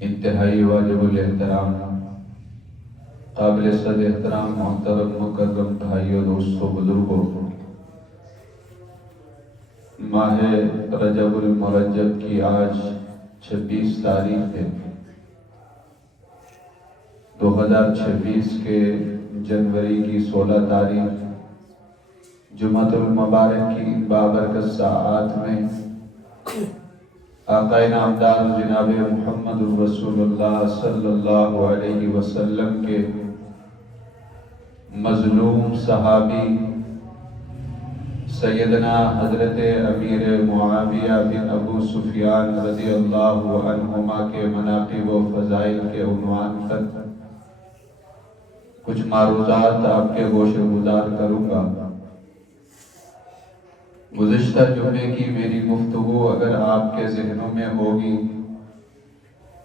انتہائی واجب الاحترام قابل صد احترام محترم مکرم بھائیوں دوستوں بزرگوں، ماہ رجب المرجب کی آج 26 تاریخ ہے۔ 2026 کے جنوری کی 16 تاریخ جمعۃ المبارک کی بابرکت ساعات میں آقا نامدار جناب محمد رسول اللہ صلی اللہ علیہ وسلم کے مظلوم صحابی سیدنا حضرت امیر معاویہ بن ابو سفیان رضی اللہ عنہما کے مناقب و فضائل کے عنوان پر کچھ معروضات آپ کے گوش گزار کروں گا۔ گزشتہ جمعے کی میری گفتگو اگر آپ کے ذہنوں میں ہوگی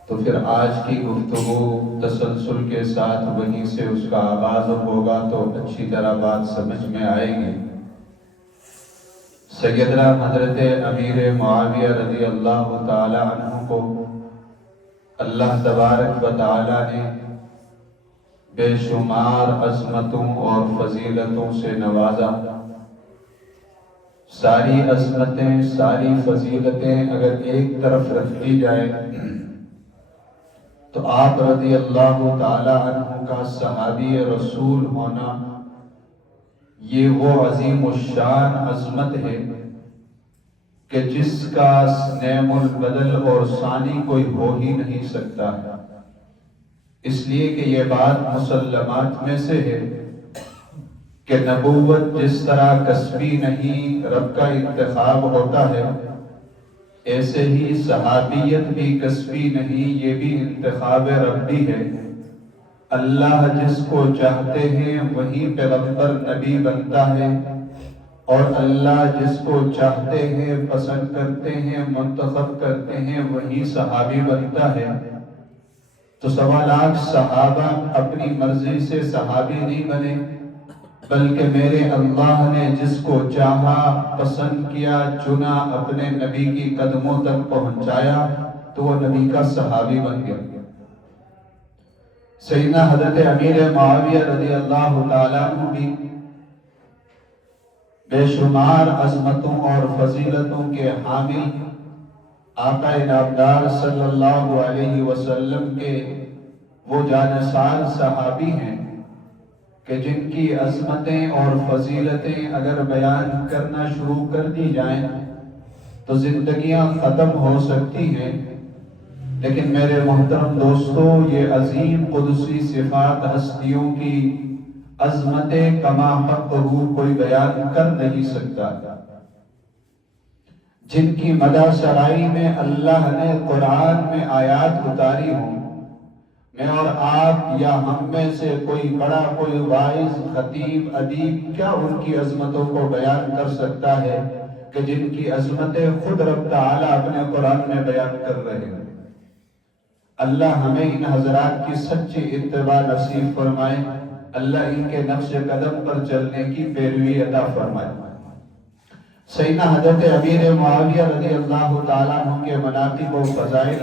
تو پھر آج کی گفتگو تسلسل کے ساتھ وہیں سے اس کا آغاز ہوگا تو اچھی طرح بات سمجھ میں آئے گی۔ سیدنا حضرت امیر معاویہ رضی اللہ تعالی عنہ کو اللہ تبارک و تعالی نے بے شمار عظمتوں اور فضیلتوں سے نوازا۔ ساری عظمتیں، ساری فضیلتیں اگر ایک طرف رکھ دی جائے تو آپ رضی اللہ تعالی عنہ کا صحابی رسول ہونا یہ وہ عظیم الشان عظمت ہے کہ جس کا نعم البدل اور ثانی کوئی ہو ہی نہیں سکتا ہے۔ اس لیے کہ یہ بات مسلمات میں سے ہے کہ نبوت جس طرح کسبی نہیں رب کا انتخاب ہوتا ہے، ایسے ہی صحابیت بھی کسبی نہیں، یہ بھی انتخاب ربی ہے۔ اللہ جس کو چاہتے ہیں وہی پیغمبر نبی بنتا ہے، اور اللہ جس کو چاہتے ہیں، پسند کرتے ہیں، منتخب کرتے ہیں، وہی صحابی بنتا ہے۔ تو 1.25 صحابہ اپنی مرضی سے صحابی نہیں بنے، بلکہ میرے اللہ نے جس کو چاہا، پسند کیا، چنا، اپنے نبی کی قدموں تک پہنچایا تو وہ نبی کا صحابی بن گیا۔ سیدنا حضرت امیر معاویہ رضی اللہ تعالیٰ عنہ بھی بے شمار عظمتوں اور فضیلتوں کے حامل آقا نامدار صلی اللہ علیہ وسلم کے وہ جانثار صحابی ہیں کہ جن کی عظمتیں اور فضیلتیں اگر بیان کرنا شروع کر دی جائیں تو زندگیاں ختم ہو سکتی ہیں، لیکن میرے محترم دوستو، یہ عظیم قدسی صفات ہستیوں کی عظمتیں کما حق روح کوئی بیان کر نہیں سکتا، جن کی مدح سرائی میں اللہ نے قرآن میں آیات اتاری ہوں۔ میں اور آپ یا ہم میں سے کوئی بڑا، کوئی واعظ، خطیب، ادیب کیا ان کی عظمتوں کو بیان کر سکتا ہے کہ جن کی عظمتیں خود رب تعالیٰ اپنے قرآن میں بیان کر رہے ہیں۔ اللہ ہمیں ان حضرات کی سچی اتباع نصیب فرمائے، اللہ ان کے نقش قدم پر چلنے کی پیروی عطا فرمائے۔ سیدنا حضرت امیر معاویہ رضی اللہ تعالیٰ عنہ کے مناقب و فضائل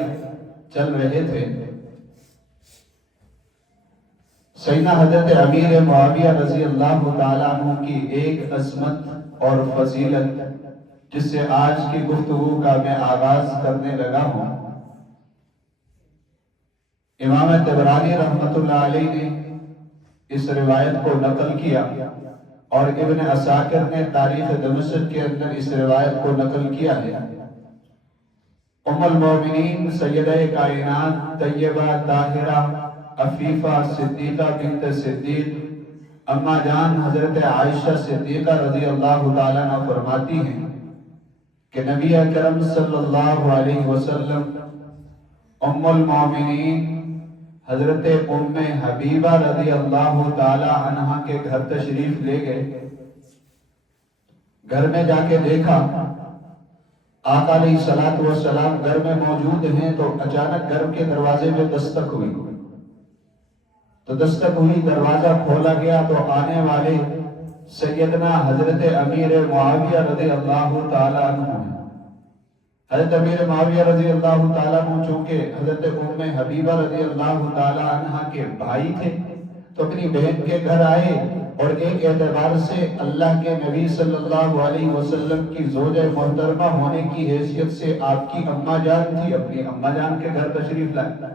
چل رہے تھے۔ سیدنا حضرت امیر معاویہ رضی اللہ تعالیٰ عنہ کی ایک عظمت اور فضیلت جس سے آج کی گفتگو کا میں آغاز کرنے لگا ہوں، امام طبرانی رحمۃ اللہ علیہ نے اس روایت کو نقل کیا، اور ابن عساکر نے تاریخ دمشق کے اندر اس روایت کو نقل کیا ہے۔ ام المومنین سیدہ کائنات طیبہ طاہرہ عفیفہ صدیقہ بنت صدیق اما جان حضرت عائشہ صدیقہ رضی اللہ تعالیٰ عنہ فرماتی ہیں کہ نبی اکرم صلی اللہ علیہ وسلم ام المومنین حضرت ام حبیبہ رضی اللہ تعالیٰ عنہ کے گھر تشریف لے گئے۔ گھر میں جا کے دیکھا آقا علیہ السلام گھر میں موجود ہیں، تو اچانک گھر کے دروازے میں دستک ہوئی، دروازہ کھولا گیا تو آنے والے سیدنا حضرت امیر معاویہ رضی اللہ تعالیٰ عنہ حضرت امیر معاویہ رضی اللہ تعالیٰ عنہ چونکہ حضرت ام حبیبہ رضی اللہ تعالیٰ عنہ کے بھائی تھے تو اپنی بہن کے گھر آئے، اور ایک اعتبار سے اللہ کے نبی صلی اللہ علیہ وسلم کی زوجہ محترمہ ہونے کی حیثیت سے آپ کی اماں جان تھی، اپنی اماں جان کے گھر تشریف لائے۔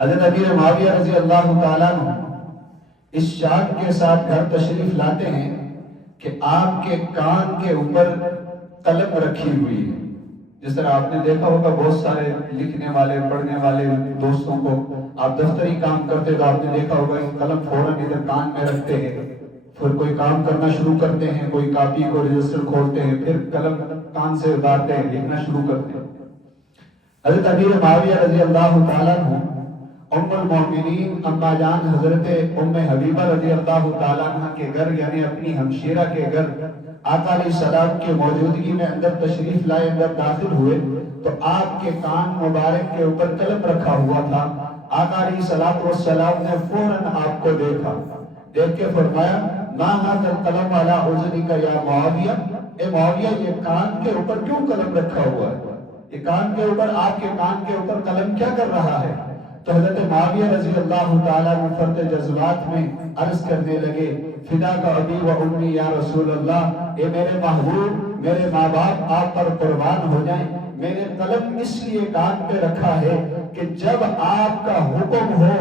حضرت امیر معاویہ رضی اللہ تعالیٰ عنہ اس شان کے ساتھ گھر تشریف لاتے ہیں کہ آپ کے کان کے اوپر قلم رکھی ہوئی ہے۔ جس طرح آپ نے دیکھا ہوگا بہت سارے لکھنے والے پڑھنے والے دوستوں کو، آپ دفتری کام کرتے تو آپ نے دیکھا ہوگا کہ قلم فوراً ادھر کان میں رکھتے ہیں، پھر کوئی کام کرنا شروع کرتے ہیں، کوئی کاپی کو رجسٹر کھولتے ہیں، پھر قلم کان سے اتارتے ہیں، لکھنا شروع کرتے ہیں۔ حضرت امیر معاویہ رضی اللہ تعالیٰ عنہ ام المومنین اما جان حضرت ام حبیبہ رضی اللہ تعالیٰ عنہ کے گھر، یعنی اپنی ہمشیرہ کے گھر آقا علیہ السلام کے موجودگی میں اندر تشریف لائے، اندر داخل ہوئے تو آپ کے کان مبارک کے اوپر قلم رکھا ہوا تھا۔ آقا علیہ السلام نے فوراً آپ کو دیکھا، دیکھ کے فرمایا ما ھذا القلم علی اذنک یا معاویہ، اے معاویہ یہ کان کے اوپر کیوں قلم رکھا ہوا ہے؟ یہ کان کے اوپر، آپ کے کان کے اوپر قلم کیا کر رہا ہے؟ تو حضرت معاویہ رضی اللہ تعالیٰ مفرط جذبات میں عرض کرنے لگے فدا کا ابی و امی یا رسول اللہ، اے میرے محبوب، میرے ماں باپ آپ پر قربان ہو جائیں، میں نے قلم اس لیے کان پہ رکھا ہے کہ جب آپ کا حکم ہو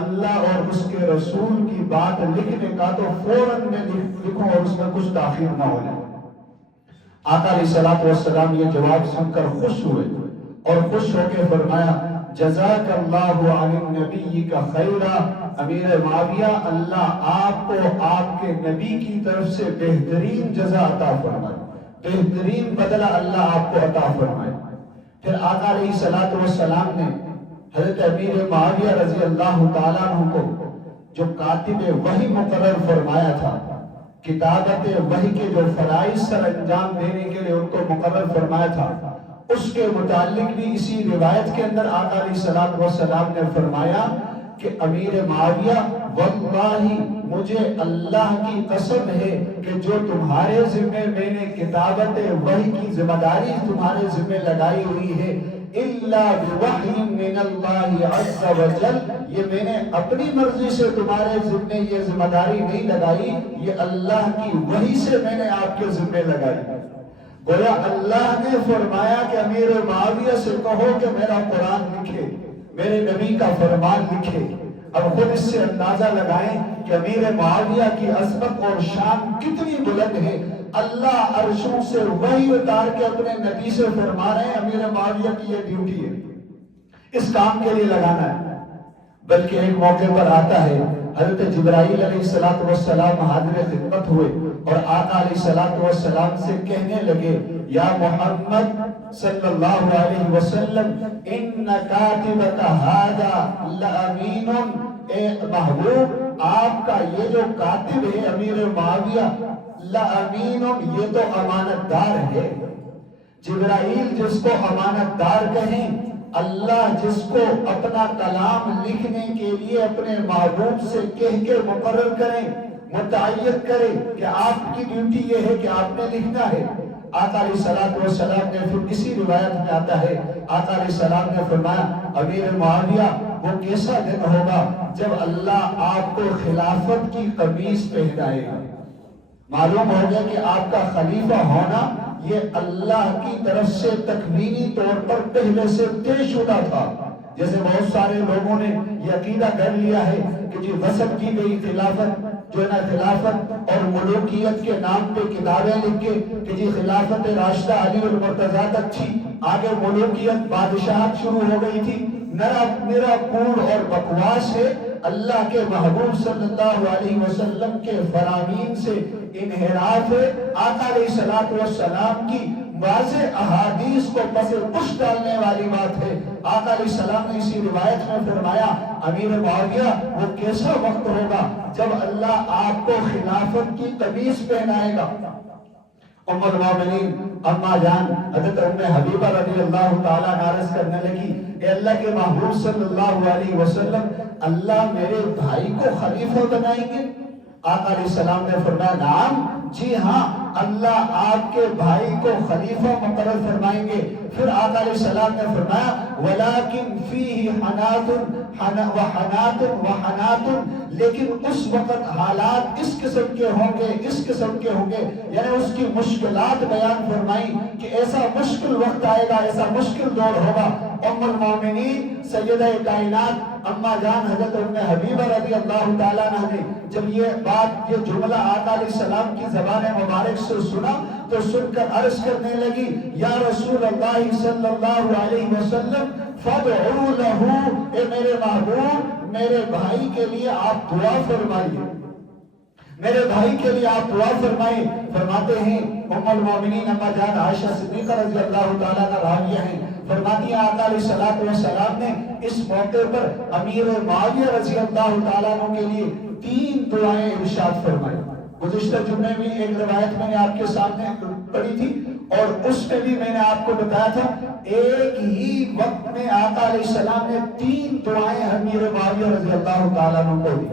اللہ اور اس کے رسول کی بات لکھنے کا تو فوراً میں لکھوں اور اس میں کچھ تاخیر نہ ہو جائے۔ آقا علیہ السلام یہ جواب سن کر خوش ہوئے اور خوش ہو کے فرمایا جزاک اللہ عن النبی کا خیرہ، امیر معاویہ اللہ آپ کو آپ کے نبی کی طرف سے بہترین جزا عطا فرمائے، بہترین بدلہ اللہ آپ کو عطا فرمائے۔ پھر آقا علیہ السلام نے حضرت امیر معاویہ رضی اللہ تعالیٰ عنہ کو جو کاتب وحی مقرر فرمایا تھا، کتابت وحی کے جو فرائض سر انجام دینے کے لیے ان کو مقرر فرمایا تھا، اس کے متعلق بھی اسی روایت کے اندر آقا علیہ السلام نے فرمایا کہ امیر معاویہ واللہ مجھے اللہ کی قسم ہے کہ جو تمہارے ذمہ میں نے کتابت وحی کی ذمہ داری تمہارے ذمہ لگائی ہوئی ہے الا بوحی من اللہ عز وجل، یہ میں نے اپنی مرضی سے تمہارے ذمہ یہ ذمہ داری نہیں لگائی، یہ اللہ کی وحی سے میں نے آپ کے ذمہ لگائی۔ گویا اللہ نے فرمایا کہ امیر معاویہ سے کہو کہ میرا قرآن لکھے، میرے نبی کا فرمان لکھے۔ اب خود اس سے اندازہ لگائیں کہ امیر معاویہ کی عظمت اور شان کتنی بلند ہے۔ اللہ عرشوں سے وحی اتار کے اپنے نبی سے فرما رہے ہیں امیر معاویہ کی یہ ڈیوٹی ہے، اس کام کے لیے لگانا ہے۔ بلکہ ایک موقع پر آتا ہے حضرت جبرائیل علیہ السلام حاضر خدمت ہوئے اور آقا علیہ السلام سے کہنے لگے یا محمد صلی اللہ علیہ وسلم ان کاتبک ھذا لامین، اے محبوب آپ کا یہ جو کاتب ہے امیر معاویہ لامین، یہ تو امانت دار ہے۔ جبرائیل جس کو امانت دار کہیں، اللہ جس کو اپنا کلام لکھنے کے لیے اپنے محبوب سے کہہ کے مقرر کریں، متعین کرے کہ آپ کی ڈیوٹی یہ ہے کہ آپ نے لکھنا ہے۔ آقا علیہ السلام نے پھر اسی روایت میں آتا ہے آقا علیہ السلام نے فرمایا امیر معاویہ وہ کیسا دن ہوگا جب اللہ آپ کو خلافت کی قمیص پہنائے گا۔ معلوم ہو گیا کہ آپ کا خلیفہ ہونا یہ اللہ کی طرف سے تکوینی طور پر پہلے سے طے شدہ تھا۔ جیسے بہت سارے لوگوں نے یہ عقیدہ کر لیا ہے کہ جی غصب کی گئی خلافت جو ہے نا، خلافت اور ملوکیت کے نام پہ کتابیں لکھ کے کہ جی خلافت راشدہ علی المرتضیٰ تک تھی، آگے ملوکیت بادشاہت شروع ہو گئی تھی، میرا کوڑ اور بکواس ہے۔ اللہ کے محبوب صلی اللہ علیہ وسلم کے فرامین سے انحراف ہے۔ آقا علیہ السلام کی واضح احادیث کو پس پش ڈالنے والی بات ہے۔ آقا علیہ السلام نے اسی روایت میں فرمایا امیر معاویہ وہ کیسا وقت ہوگا جب اللہ آپ کو خلافت کی قمیص پہنائے گا۔ ام المومنین اما جان حضرت ام حبیبہ رضی اللہ تعالیٰ عرض کرنے لگی اے اللہ کے محبوب صلی اللہ علیہ وسلم اللہ میرے بھائی کو خلیفہ بنائیں گے؟ آقا علیہ السلام نے فرمایا نعم جی ہاں اللہ آپ کے بھائی کو خلیفہ مقرر فرمائیں گے۔ پھر آقا علیہ السلام نے فرمایا وَلَكِنْ فِيهِ حَنَاتٌ وَحَنَاتٌ، لیکن اس وقت حالات اس قسم کے ہوں گے، اس قسم کے ہوں گے، یعنی اس کی مشکلات بیان فرمائی کہ ایسا مشکل وقت آئے گا، ایسا مشکل دور ہوگا۔ ام المومنین سیدہ کائنات اما جان حضرت ام حبیبہ رضی اللہ تعالیٰ عنہ نے جب یہ جملہ آقا علیہ السلام کی زبان مبارک سے سنا تو سن کر عرض کرنے لگی یا رسول اللہ صلی اللہ علیہ وسلم فادعوا لہ، اے میرے محبوب میرے بھائی کے لیے آپ دعا فرمائیے، میرے بھائی کے لیے آپ دعا فرمائیں۔ فرماتے ہیں ام المومنین اما جان عائشہ صدیقہ رضی اللہ تعالیٰ عنہ راویہ ہیں، فرماتی ہیں آقا علیہ السلام نے اس موقع پر امیر معاویہ رضی اللہ تعالیٰ عنہ کے لیے 3 دعائیں ارشاد فرمائی۔ گزشتہ جمعے میں ایک روایت میں نے آپ کے سامنے پڑھی تھی اور اس میں بھی میں نے آپ کو بتایا تھا ایک ہی وقت میں آقا علیہ السلام نے 3 دعائیں امیر معاویہ رضی اللہ تعالیٰ عنہ کو دی،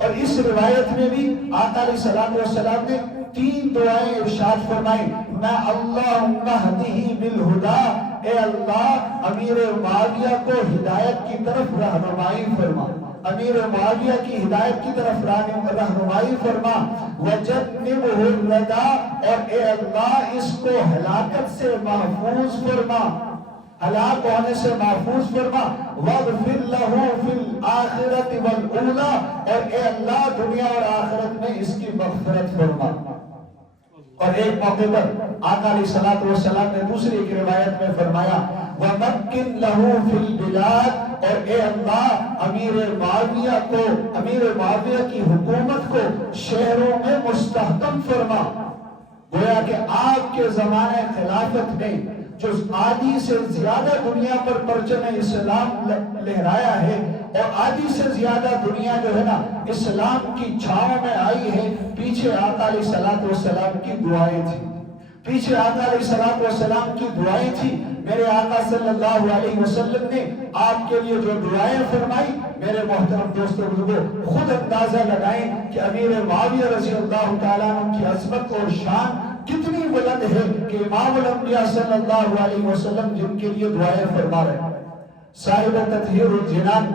اور اس روایت میں بھی آقا علیہ السلام نے 3 دعائیں ارشاد فرمائیں۔ میں اللہم اہدہ بالہدی، اے اللہ امیر معاویہ کو ہدایت کی طرف رہنمائی فرما، امیر معاویہ کی ہدایت کی طرف رہنمائی فرما، وجنبہ الردی، اور اے اللہ اس کو ہلاکت سے محفوظ فرما، ہلاک ہونے سے محفوظ فرما، واغفر لہ فی الآخرۃ والأولی، اور اے اللہ دنیا اور آخرت میں اس کی مغفرت فرما۔ اور ایک موقع پر آقا علیہ السلام نے دوسری ایک روایت میں فرمایا وَمَكِّنْ لَهُ فِي الْبِلَادِ، اور اے اللہ امیر معاویہ کی حکومت کو شہروں میں مستحکم فرما۔ گویا کہ آپ کے زمانے خلافت میں جو آدھی سے زیادہ دنیا پر پرچم اسلام لہرایا ہے، اور آدھی سے زیادہ دنیا جو ہے نا اسلام کی چھاؤں میں آئی ہے، پیچھے آقا علیہ السلام کی دعائیں تھی، پیچھے آقا علیہ السلام کی دعائیں تھی۔ میرے آقا صلی اللہ علیہ وسلم نے آپ کے لیے جو دعائیں فرمائی، میرے محترم دوستو بزرگوں خود اندازہ لگائیں کہ امیر معاویہ رضی اللہ تعالیٰ عنہ کی عظمت اور شان کتنی بلند ہے کہ امام الانبیاء صلی اللہ علیہ وسلم جن کے لیے دعائیں فرما رہے ہیں۔ صاحب تطہیر الجنان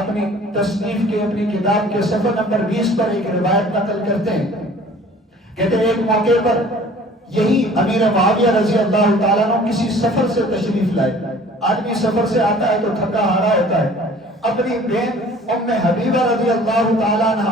اپنی تصنیف کے اپنی کتاب کے صفحہ نمبر 20 پر ایک روایت نقل کرتے ہیں، کہتے ہیں ایک موقع پر یہی امیر معاویہ رضی اللہ تعالیٰ عنہ کسی سفر سے تشریف لائے۔ آدمی سفر سے آتا ہے تو تھکا ہارا ہوتا ہے، اپنی بہن ام حبیبہ رضی اللہ تعالیٰ عنہ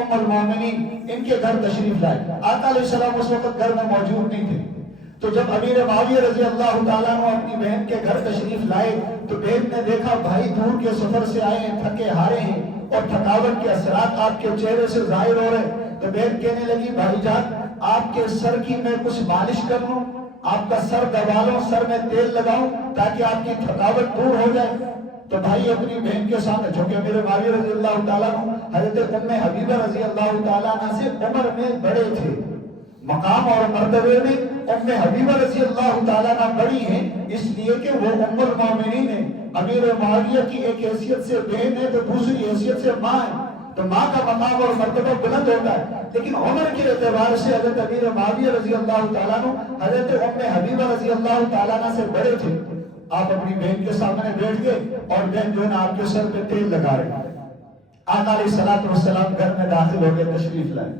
ام المومنین ان کے گھر تشریف لائے۔ آقا علیہ السلام اس وقت گھر میں موجود نہیں تھے، تو جب امیر معاویہ رضی اللہ تعالیٰ عنہ اپنی بہن کے گھر تشریف لائے تو بہن نے دیکھا بھائی دور کے سفر سے آئے ہیں، تھکے ہارے ہیں اور تھکاوٹ کے اثرات آپ کے چہرے سے ظاہر ہو رہے ہیں، تو بہن کہنے لگی بھائی جان آپ کے سر کی میں کچھ مالش کر لوں، آپ کا سر دبا لوں، سر میں تیل لگاؤں تاکہ آپ کی تھکاوٹ دور ہو جائے۔ تو بھائی اپنی بہن کے سامنے، جو کہ امیر معاویہ رضی اللہ تعالیٰ عنہ حضرت ام حبیبہ رضی اللہ تعالیٰ عنہ سے عمر میں بڑے تھے، مقام اور مرتبے میں ام حبیبہ رضی اللہ تعالیٰ عنہ بڑی ہیں، اس لیے کہ وہ ام المومنین ہیں، امیر معاویہ کی ایک حیثیت سے بہن ہے تو دوسری حیثیت سے ماں ہے، تو ماں کا مقام اور مرتبہ بلند ہوتا ہے، لیکن عمر کے اعتبار سے حضرت امیر معاویہ رضی اللہ تعالیٰ عنہ حضرت ام حبیبہ رضی اللہ تعالیٰ عنہ سے بڑے تھے۔ آپ اپنی بہن کے سامنے بیٹھ گئے اور بہن جو ہے نا آپ کے سر پہ تیل لگا رہے ہیں۔ آقا علیہ السلام گھر میں داخل ہو گئے، تشریف لائے۔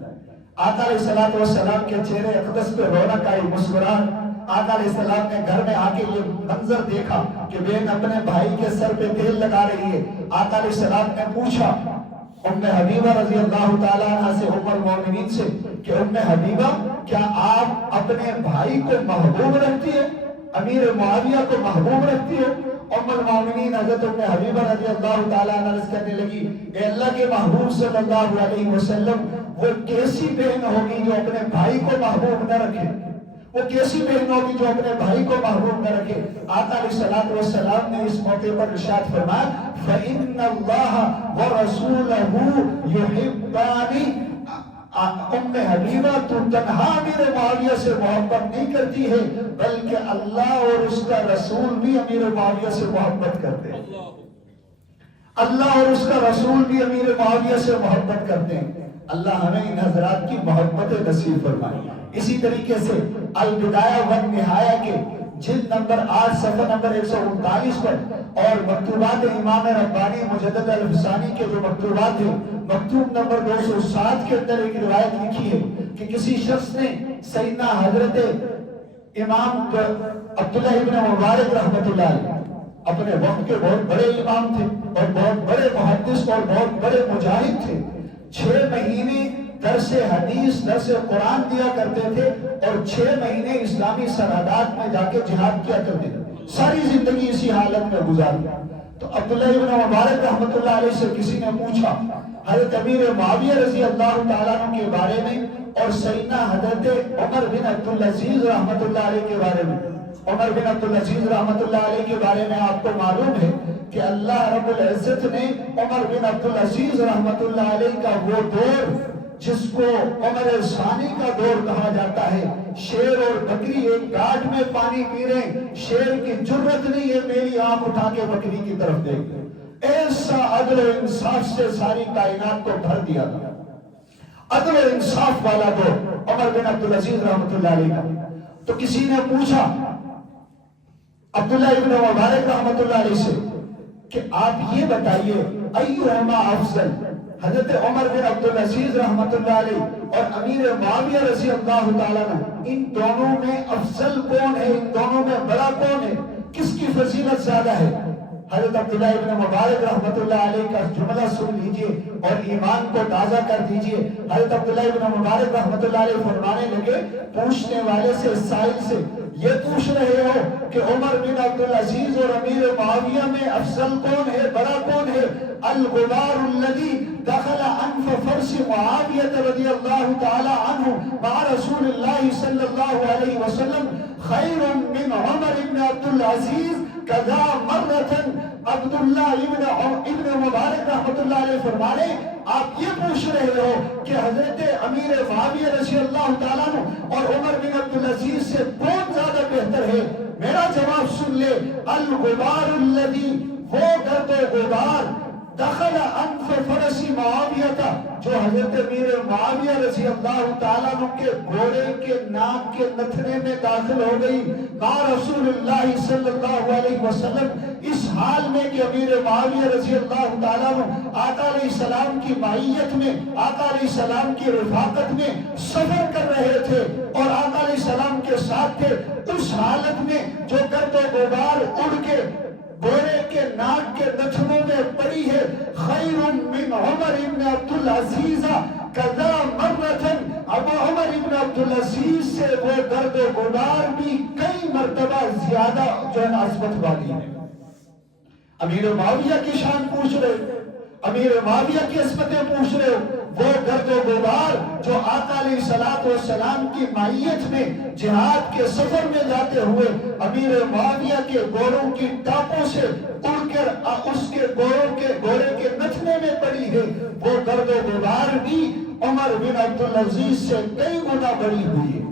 آقا علیہ السلام کے چہرے اقدس پہ رونق آئی، مسکراہٹ۔ آقا علیہ السلام نے گھر میں آ کے یہ منظر دیکھا کہ بہن اپنے بھائی کے سر پہ تیل لگا رہی ہے۔ آقا علیہ السلام نے پوچھا ام حبیبہ رضی اللہ تعالیٰ عنہ سے، ام المومنین سے، کہ ام حبیبہ کیا آپ اپنے بھائی کو محبوب رکھتی ہے، امیر معاویہ کو محبوب رکھتی ہے؟ ام المومنین حضرت ام حبیبہ رضی اللہ تعالیٰ عنہ عرض کرنے لگی اے اللہ کے محبوب صلی اللہ علیہ وسلم، وہ کیسی بہن ہوگی جو اپنے بھائی کو محبوب نہ رکھے، وہ کیسی بہن ہوگی جو اپنے بھائی کو محبوب نہ رکھے؟ آقا علیہ السلام نے اس موقع پر ارشاد فرمایا فَإِنَّ اللَّهَ وَرَسُولَهُ يُحِبَّانِ، ام حبیبہ تو تنہا امیر معاویہ سے محبت نہیں کرتی ہے بلکہ اللہ اور اس کا رسول بھی امیر معاویہ سے محبت کرتے ہیں، اللہ اور اس کا رسول بھی امیر معاویہ سے محبت کرتے ہیں۔ اللہ ہمیں ان حضرات کی محبت نصیب فرمائے۔ اسی طریقے سے البدایہ والنہایہ کے جلد نمبر 8 صفحہ نمبر 139 پر اور مکتوبات امام ربانی مجدد الفسانی کے جو مکتوبات ہیں، مکتوب نمبر 207 کے اندر ایک روایت لکھی ہے کہ کسی شخص نے سیدنا حضرت امام عبداللہ ابن مبارک رحمت اللہ علیہ، اپنے وقت کے بہت بڑے امام تھے اور بہت بڑے محدث اور بہت بڑے مجاہد تھے، 6 مہینے درس حدیث درس قرآن دیا کرتے تھے اور 6 مہینے اسلامی سرحدات میں جا کے جہاد کیا کرتے تھے، ساری زندگی اسی حالت میں گزاری۔ تو عبداللہ ابن مبارک رحمت اللہ علیہ سے کسی نے پوچھا حضرت امیر معاویہ رضی اللہ تعالیٰ عنہ کے بارے میں اور سیدنا حضرت عمر بن عبدالعزیز رحمت اللہ علیہ کے بارے میں۔ عمر بن عبدالعزیز رحمت اللہ علیہ کے بارے میں آپ کو معلوم ہے کہ اللہ رب العزت نے عمر بن عبدالعزیز رحمت اللہ علیہ کا وہ دور جس کو عمر ثانی کا دور کہا جاتا ہے، شیر اور بکری ایک گاٹ میں پانی پی رہے ہیں، شیر کی جرت نہیں ہے میری آنکھ اٹھا کے بکری کی طرف دیکھ، ایسا عدل و انصاف سے ساری کائنات کو بھر دیا تھا، عدل و انصاف والا دور عمر بن عبدالعزیز رحمت اللہ علیہ کا۔ تو کسی نے پوچھا عبداللہ ابن مبارک رحمت اللہ علیہ سے کہ آپ یہ بتائیے ایہما افضل، حضرت عمر بن عبدالعزیز رحمت اللہ علیہ اور امیر معاویہ رضی اللہ تعالیٰ عنہ، ان دونوں میں افضل کون ہے، ان دونوں میں بڑا کون ہے، کس کی فضیلت زیادہ ہے؟ حضرت عبداللہ ابن مبارک رحمت اللہ علیہ کا جملہ سن لیجئے اور ایمان کو تازہ کر دیجئے۔ حضرت عبداللہ ابن مبارک رحمت اللہ علیہ فرمانے لگے پوچھنے والے سے، سائل سے، یہ پوچھ رہے ہو کہ عمر بن عبدالعزیز اور امیر معاویہ میں افضل کون ہے، بڑا کون ہے؟ الغبار الذی دخل انف فرس معاویہ رضی اللہ تعالی عنہ مع رسول اللہ صلی اللہ علیہ وسلم خیر من عمر بن عبدالعزیز کذا مرتن۔ عبداللہ ابن مبارک رحمت اللہ علیہ فرمانے آپ یہ پوچھ رہے ہو کہ حضرت امیر معاویہ رضی اللہ تعالیٰ عنہ اور عمر بن عبدالعزیز سے کون زیادہ بہتر ہے؟ میرا جواب سن لے، الغبار الذی، وہ گرد و غبار، دخل انف فرس معاویہ تھا جو حضرت امیر معاویہ رضی اللہ تعالیٰ عنہ کے گھوڑے کے ناک کے نتھنے میں داخل ہو گئی مع رسول اللہ صلی اللہ علیہ وسلم، اس حال میں کہ امیر معاویہ رضی اللہ تعالیٰ عنہ آقا علیہ السلام کی معیت میں، آقا علیہ السلام کی رفاقت میں سفر کر رہے تھے اور آقا علیہ السلام کے ساتھ تھے، اس حالت میں جو گرد و غبار اڑ کے گھوڑے کے ناک کے نتھنوں میں پڑی ہے، خیر من عمر ابن عبدالعزیز کذا مرتن، اب عمر ابن عبدالعزیز سے وہ گرد و غبار بھی کئی مرتبہ زیادہ جو ہے عظمت والی ہے۔ امیر معاویہ کی شان پوچھ رہے، امیر معاویہ کی عظمتیں پوچھ رہے ہو، وہ گرد و غبار جو آقا علیہ السلام کی معیت میں جہاد کے سفر میں جاتے ہوئے امیر معاویہ کے گھوڑوں کی ٹاپوں سے اڑ کر اس کے گھوڑے کے نتھنے میں پڑی ہے، وہ گرد و غبار بھی عمر بن عبدالعزیز سے کئی گنا بڑی ہوئی ہے۔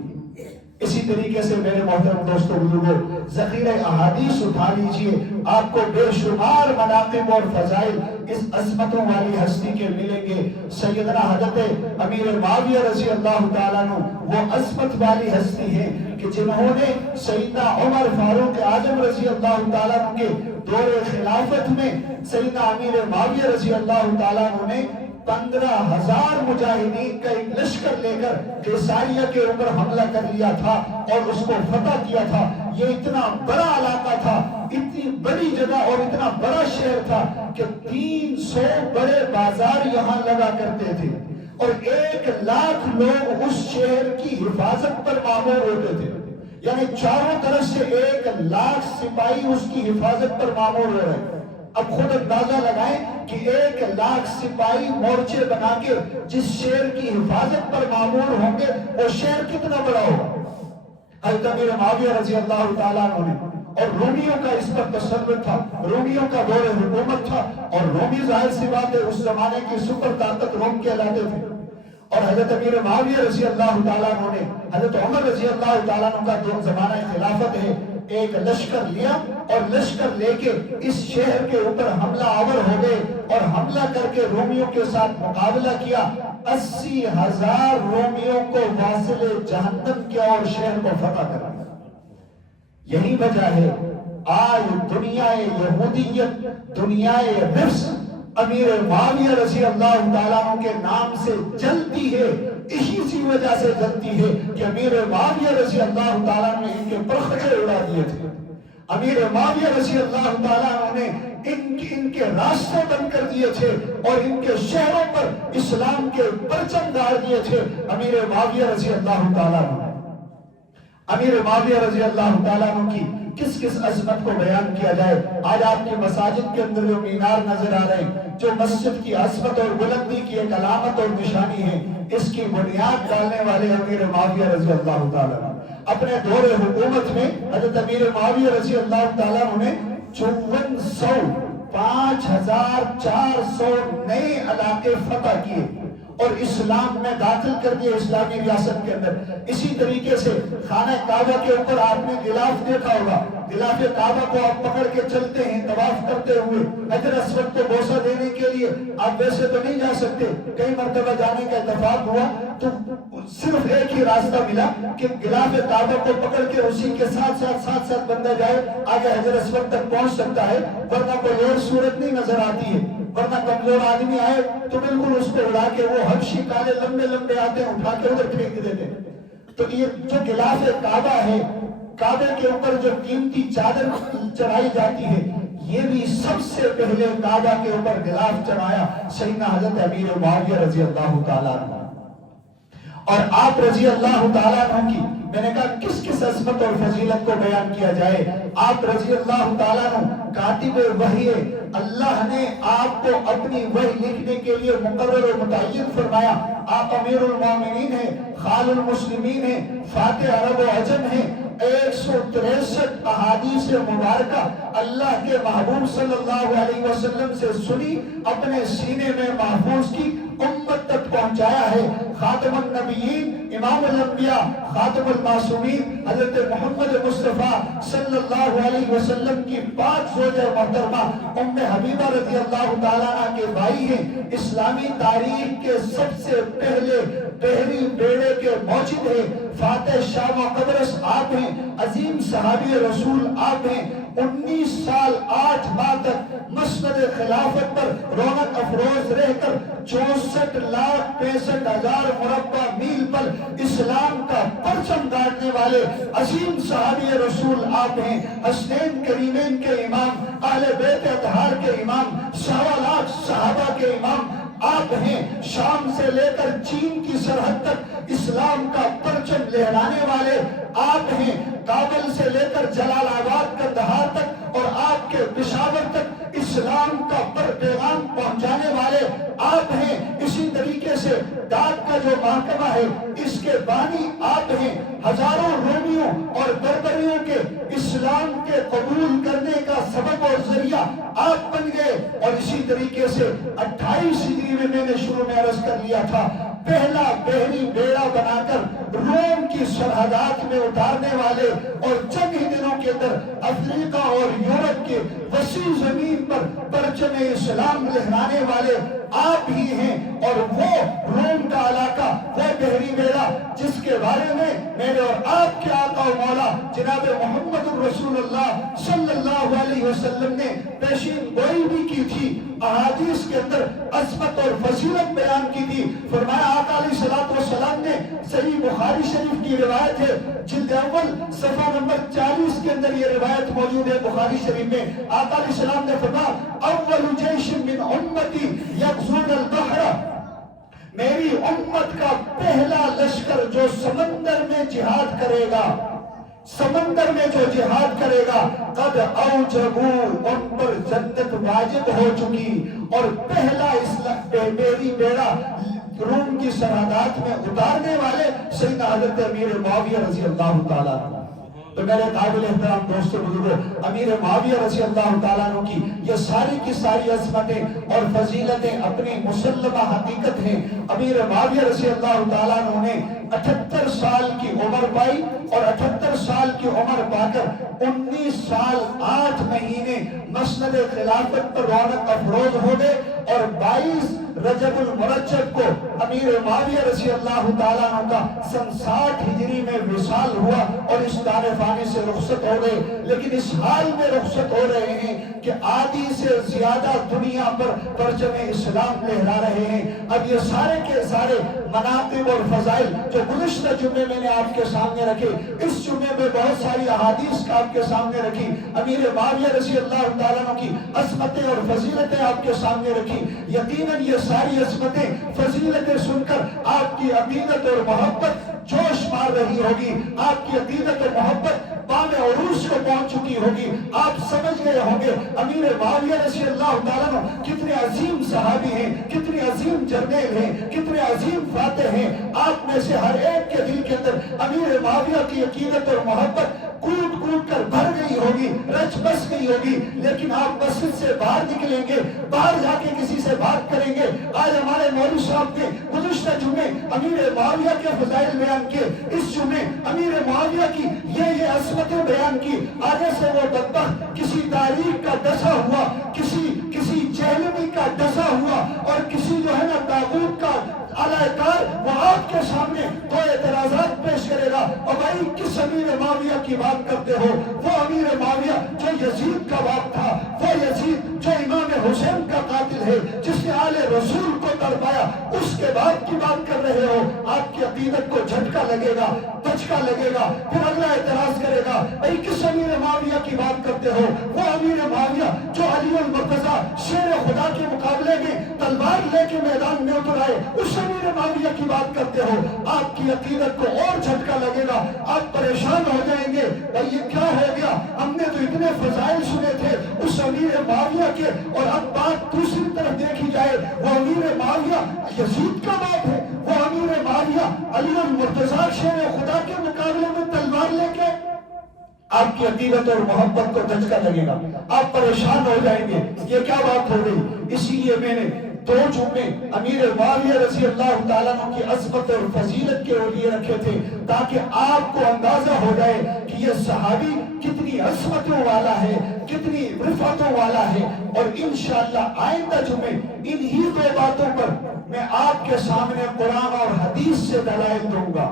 اسی طریقے سے میرے محترم دوستو بزرگوں، ذخیرہ احادیث اٹھا لیجئے، آپ کو بے شمار مناقب اور فضائل اس عظمتوں والی ہستی کے ملیں گے۔ سیدنا حضرت امیر معاویہ رضی اللہ تعالیٰ عنہ وہ عظمت والی ہستی ہے کہ جنہوں نے سیدنا عمر فاروق اعظم رضی اللہ تعالیٰ عنہ کے دور خلافت میں سیدنا امیر معاویہ رضی اللہ تعالیٰ عنہ نے 15,000 مجاہدین کا ایک لشکر لے کر قیصریہ کے اوپر حملہ کر لیا تھا اور اس کو فتح کیا تھا۔ یہ اتنا بڑا علاقہ تھا، اتنی بڑی جگہ اور اتنا بڑا شہر تھا کہ 300 بڑے بازار یہاں لگا کرتے تھے اور 1,00,000 لوگ اس شہر کی حفاظت پر مامور ہوتے تھے، یعنی چاروں طرف سے 1,00,000 سپاہی اس کی حفاظت پر مامور ہو رہے ہیں۔ اب خود اندازہ لگائیں کہ 1,00,000 سپاہی مورچے بنا کے جس شہر کی حفاظت پر مامور ہوں گے وہ شہر کتنا بڑا ہوگا۔ حضرت امیر معاویہ رضی اللہ تعالیٰ عنہ نے، اور رومیوں کا اس پر تسلط تھا، رومیوں کا دور حکومت تھا اور رومی ظاہر سی بات ہے اس زمانے کی سپر طاقت روم کہلاتے تھے، اور حضرت امیر معاویہ رضی اللہ تعالیٰ عنہ نے، حضرت عمر رضی اللہ تعالیٰ عنہ کا جو زمانہ خلافت ہے ایک لشکر لیا اور لشکر لے کے اس شہر کے اوپر حملہ آور ہو گئے اور حملہ کر کے رومیوں کے ساتھ مقابلہ کیا. 80,000 رومیوں کو واصل جہنم کیا اور شہر کو فتح کر دیا. یہی وجہ ہے آج دنیا یہودیت، دنیا رفس امیر معاویہ رضی اللہ تعالیٰ عنہ کے نام سے جلتی ہے. اسی سی وجہ سے جلتی ہے کہ امیر معاویہ رضی اللہ تعالیٰ عنہ نے ان کے پرخچے اڑا دیے تھے. امیر معاویہ رضی اللہ تعالیٰ عنہ نے ان کے راستے بند کر دیے تھے اور ان کے شہروں پر اسلام کے پرچم گاڑ دیے تھے. امیر معاویہ رضی اللہ تعالیٰ عنہ، امیر معاویہ رضی اللہ تعالیٰ عنہ کی کس کس عظمت کو بیان کیا جائے. آج آپ کی مساجد کے اندر جو مینار نظر آ رہے ہیں، جو مسجد کی عظمت اور بلندی کی ایک علامت اور نشانی ہے، اس کی بنیاد ڈالنے والے امیر معاویہ رضی اللہ تعالیٰ عنہ. اپنے دور حکومت میں حضرت امیر معاویہ رضی اللہ تعالیٰ عنہ نے 5400 نئے علاقے فتح کیے اور اسلام میں داخل کر دیے اسلامی ریاست کے اندر. اسی طریقے سے خانہ کعبہ کے اوپر آپ نے غلاف دیکھا ہوگا. غلاف کعبہ کو آپ پکڑ کے چلتے ہیں طواف کرتے ہوئے. حجر اسود کو بوسہ دینے کے لیے آپ ویسے تو نہیں جا سکتے، کئی مرتبہ جانے کا اتفاق ہوا تو صرف ایک ہی راستہ ملا کہ غلاف کعبہ کو پکڑ کے اسی کے ساتھ بندہ جائے، آگے حجر اسود تک پہنچ سکتا ہے، ورنہ کوئی اور صورت نہیں نظر آتی ہے. ورنہ کمزور آدمی آئے تو بالکل اس کو اڑا کے، وہ حبشی کالے لمبے لمبے آتے ہیں، اٹھا کے ادھر پھینک دیتے ہیں. تو یہ جو غلاف کعبہ ہے، کعبے کے اوپر جو قیمتی چادر چڑھائی جاتی ہے، یہ بھی سب سے پہلے کعبہ کے اوپر غلاف چڑھایا سیدنا حضرت امیر معاویہ رضی اللہ تعالیٰ عنہ. اور آپ رضی اللہ تعالیٰ عنہ کی میں نے کہا کس کس عظمت اور فضیلت کو بیان کیا جائے. آپ رضی اللہ تعالیٰ عنہ کاتب وحی، اللہ نے آپ کو اپنی وحی لکھنے کے لیے مقرر و متعین فرمایا. آپ امیر المومنین ہیں، خال المسلمین ہیں، فاتح عرب و عجم ہیں. 163 احادیث مبارکہ اللہ کے محبوب صلی اللہ علیہ وسلم سے سنی، اپنے سینے میں محفوظ کی، امت تک پہنچایا ہے. خاتم النبیین، امام الانبیاء، خاتم المعصومین حضرت محمد مصطفیٰ صلی اللہ علیہ وسلم کی پاک زوجہ محترمہ ام حبیبہ رضی اللہ تعالیٰ عنہ کے بھائی ہیں. اسلامی تاریخ کے سب سے پہلے بحری بیڑے کے موجد ہیں. فاتح شام و قبرص آپ ہیں، عظیم صحابی رسول آپ ہیں. 19 سال 8 ماہ تک مسند خلافت پر رونق افروز رہ کر 64,65,000 مربع میل پر اسلام کا پرچم گاڑنے والے عظیم صحابی رسول آپ ہیں. حسنین کریمین کے امام، اہل بیت اطہار کے امام، 1.25 لاکھ صحابہ کے امام آپ ہیں. شام سے لے کر چین کی سرحد تک اسلام کا پرچم لہرانے والے آپ ہیں. کابل سے لے کر جلال آباد قندھار تک اور آپ کے پشاور تک اسلام کا پیغام پہنچانے والے آپ ہیں. اسی طریقے سے ڈاک کا جو محکمہ ہے، اس کے بانی آپ ہیں. ہزاروں رومیوں اور بربریوں کے اسلام کے قبول کرنے کا سبب اور ذریعہ آپ بن گئے. اور اسی طریقے سے 28 ہجری میں نے شروع میں عرض کر لیا تھا، پہلا بحری بیڑا بنا کر روم کی سرحدات میں اتارنے والے اور چند ہی دنوں کے اندر افریقہ اور یورپ کے وسیع زمین پر پرچم اسلام لہرانے والے آپ ہی ہیں. اور وہ روم کا علاقہ، وہ بحری بیڑا جس کے بارے میں میرے اور آپ کے آقا و مولا جناب محمد رسول اللہ صلی اللہ علیہ وسلم نے پیشین گوئی بھی کی تھی، احادیث کے اندر عظمت اور فضیلت بیان کی تھی. فرمایا آقا علیہ السلام نے، صحیح بخاری شریف کی روایت ہے، جلد اول صفحہ نمبر 40 کے اندر یہ روایت موجود ہے بخاری شریف میں. آقا علیہ السلام نے فرمایا اول جیش من امتی یغزون البحر، میری امت کا پہلا لشکر جو سمندر میں جہاد کرے گا، سمندر میں جو جہاد کرے گا، قد اوجبو، ان پر جنت واجب ہو چکی. اور پہلا بحری بیڑا روم کی سرحدات میں اتارنے والے سیدنا حضرت امیر معاویہ رضی اللہ تعالیٰ عنہ. تو میرے قابل احترام دوستو بزرگوں، امیر معاویہ رضی اللہ تعالیٰ عنہ کی یہ ساری کی ساری عظمتیں اور فضیلتیں اپنی مسلمہ حقیقت ہیں۔ امیر معاویہ رضی اللہ تعالیٰ عنہ نے 78 سال کی عمر پائی اور 78 سال کی عمر پا کر 19 سال 8 مہینے مسند خلافت پر رونق افروز ہو گئے اور 22 رجب المرجب کو امیر معاویہ رضی اللہ تعالیٰ عنہ کا سن 60 ہجری میں وصال ہوا اور اس دار فانی سے رخصت ہو گئے۔ لیکن اس حال میں رخصت ہو رہے ہیں کہ آدھی سے زیادہ دنیا پر پرچم اسلام لہرا رہے ہیں۔ اب یہ سارے کے سارے مناقب اور فضائل جو گزشتہ جمعے میں نے آپ کے سامنے رکھے، اس جمعے میں بہت ساری احادیث کا آپ کے سامنے رکھی، امیر معاویہ رضی اللہ تعالیٰ عنہ کی عظمتیں اور فضیلتیں آپ کے سامنے رکھی۔ یقیناً یہ ساری عظمتیں فضیلتیں سن کر آپ کی عقیدت اور محبت جوش مار رہی ہوگی، آپ کی عقیدت اور محبت بام عروج کو پہنچ چکی ہوگی۔ آپ سمجھ گئے ہوں گے امیر معاویہ رضی اللہ تعالیٰ عنہ کتنے عظیم صحابی ہیں، کتنے عظیم جرنیل ہیں، کتنے عظیم فاتح ہیں۔ آپ میں سے ہر ایک کے دل کے اندر امیر معاویہ کی عقیدت اور محبت کود کود کر بھر گئی ہوگی، رچ بس گئی ہوگی۔ لیکن آپ مسجد سے باہر نکلیں گے، باہر جا کے کسی سے بات کریں گے۔ آج ہمارے مولوی صاحب نے گزشتہ جمعے امیر معاویہ کے فضائل بیان کیے، اس جمعے امیر معاویہ کی یہ عظمتیں بیان کی۔ آگے سے وہ بدبخت کسی تاریخ کا ڈسا ہوا، کسی جہلمی کا ڈسا ہوا اور کسی جو ہے نا طاغوت کا اعلی کار، وہ آپ کے سامنے تو اعتراضات پیش کرے گا۔ اور بھائی کس امیر معاویہ کی بات کرتے ہو؟ وہ امیر معاویہ جو یزید کا باپ تھا، وہ یزید جو امام حسین کا قاتل ہے، جس نے آل رسول کو تڑپایا، اس کے بعد کی بات کر رہے ہو۔ آپ کی عقیدت کو جھٹکا لگے گا، دھچکا لگے گا، پھر اگلا اعتراض کرے گا بھائی کس امیر معاویہ کی بات کرتے ہو؟ وہ امیر معاویہ جو علی المرتضیٰ شیر خدا کے مقابلے میں تلوار لے کے میدان میں اتر آئے، اس امیر معاویہ کی بات کرتے ہو۔ آپ کی عقیدت کو اور جھٹکا لگے گا، آپ پریشان ہو جائیں گے بھائی یہ کیا ہو گیا، ہم نے تو اتنے فضائل سنے تھے اس امیر معاویہ کے، اور اب بات دوسری طرف دیکھی جائے وہ امیر معاویہ یزید کا باپ ہے، وہ امیر معاویہ علی المرتضیٰ شیر خدا کے مقابلے میں تلوار لے کے۔ آپ کی عقیدت اور محبت کو دھچکا لگے گا، آپ پریشان ہو جائیں گے یہ کیا بات ہو گئی۔ اسی لیے میں نے 2 جمعے امیر معاویہ رضی اللہ تعالیٰ عنہ کی عظمت اور فضیلت کے لیے رکھے تھے تاکہ آپ کو اندازہ ہو جائے کہ یہ صحابی کتنی عظمتوں والا ہے، کتنی رفعتوں والا ہے۔ اور انشاءاللہ آئندہ جمعے انہی 2 باتوں پر میں آپ کے سامنے قرآن اور حدیث سے دلائل دوں گا،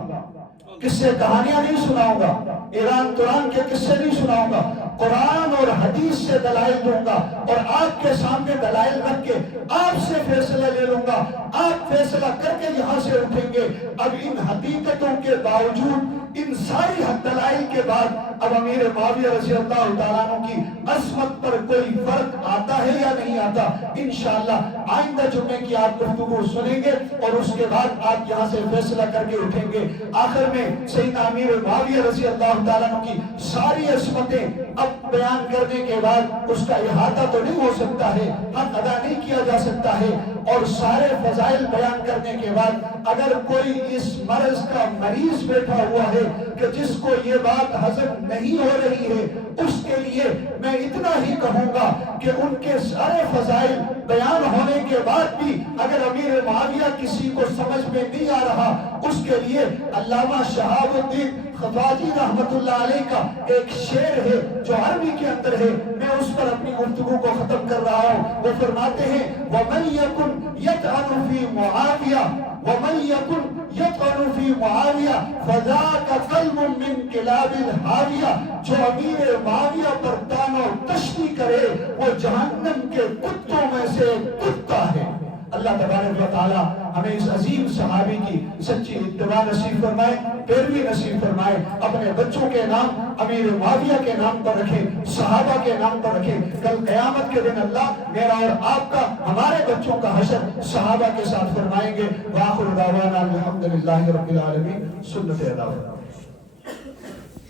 قصے کہانیاں نہیں سناؤں گا، ایران توران کے قصے نہیں سناؤں گا، قرآن اور حدیث سے دلائل دوں گا اور آپ کے سامنے دلائل رکھ کے آپ سے فیصلہ لے لوں گا، آپ فیصلہ کر کے یہاں سے اٹھیں گے۔ اب ان حقیقتوں کے باوجود، ان ساری دلائل کے بعد اب امیر معاویہ رضی اللہ تعالیٰ عنہ کی عظمت پر کوئی فرق آتا ہے یا نہیں آتا؟ انشاءاللہ آئندہ جمعے کی آپ گفتگو سنیں گے اور اس کے بعد آپ یہاں سے فیصلہ کر کے اٹھیں گے۔ آخر میں سیدنا امیر معاویہ رضی اللہ تعالیٰ عنہ کی ساری عظمتیں اب بیان کرنے کے بعد اس کا احاطہ تو نہیں ہو سکتا ہے، حق ادا نہیں کیا جا سکتا ہے، اور سارے فضائل بیان کرنے کے بعد اگر کوئی اس مرض کا مریض بیٹھا ہوا ہے کہ جس کو یہ بات ہضم نہیں ہو رہی ہے، اس کے لیے میں اتنا ہی کہوں گا کہ ان کے سارے فضائل بیان ہونے کے بعد بھی اگر امیر معاویہ کسی کو سمجھ میں نہیں آ رہا، اس کے لیے علامہ شہاب الدین خفاجی رحمت اللہ علیہ کا ایک شعر ہے جو عربی کے اندر ہے، میں اس پر اپنی گفتگو کو ختم کر رہا ہوں۔ وہ فرماتے ہیں وَمَنْ يَكُنْ يَطْعَنُ فِي مُعَاوِيَةٍ وَمَنْ يَكُنْ يَطْعَنُ فِي مُعَاوِيَةٍ فَذَاكَ قَلْبٌ مِّن كِلَابِ الْحَاوِيَةِ، جو امیر معاویہ پر طعن و تشنیع کرے وہ جہنم کے کتوں میں سے کتا ہے۔ اللہ تبارک و تعالی ہمیں اس عظیم صحابی کی سچی اتباع نصیب فرمائے، پیروی نصیب فرمائے، اپنے بچوں کے نام امیر معاویہ کے نام پر رکھے، صحابہ کے نام پر رکھے۔ کل قیامت کے دن اللہ میرا اور آپ کا، ہمارے بچوں کا حشر صحابہ کے ساتھ فرمائیں گے۔ وآخر دعوانا الحمدللہ رب العالمین، سنت ادا۔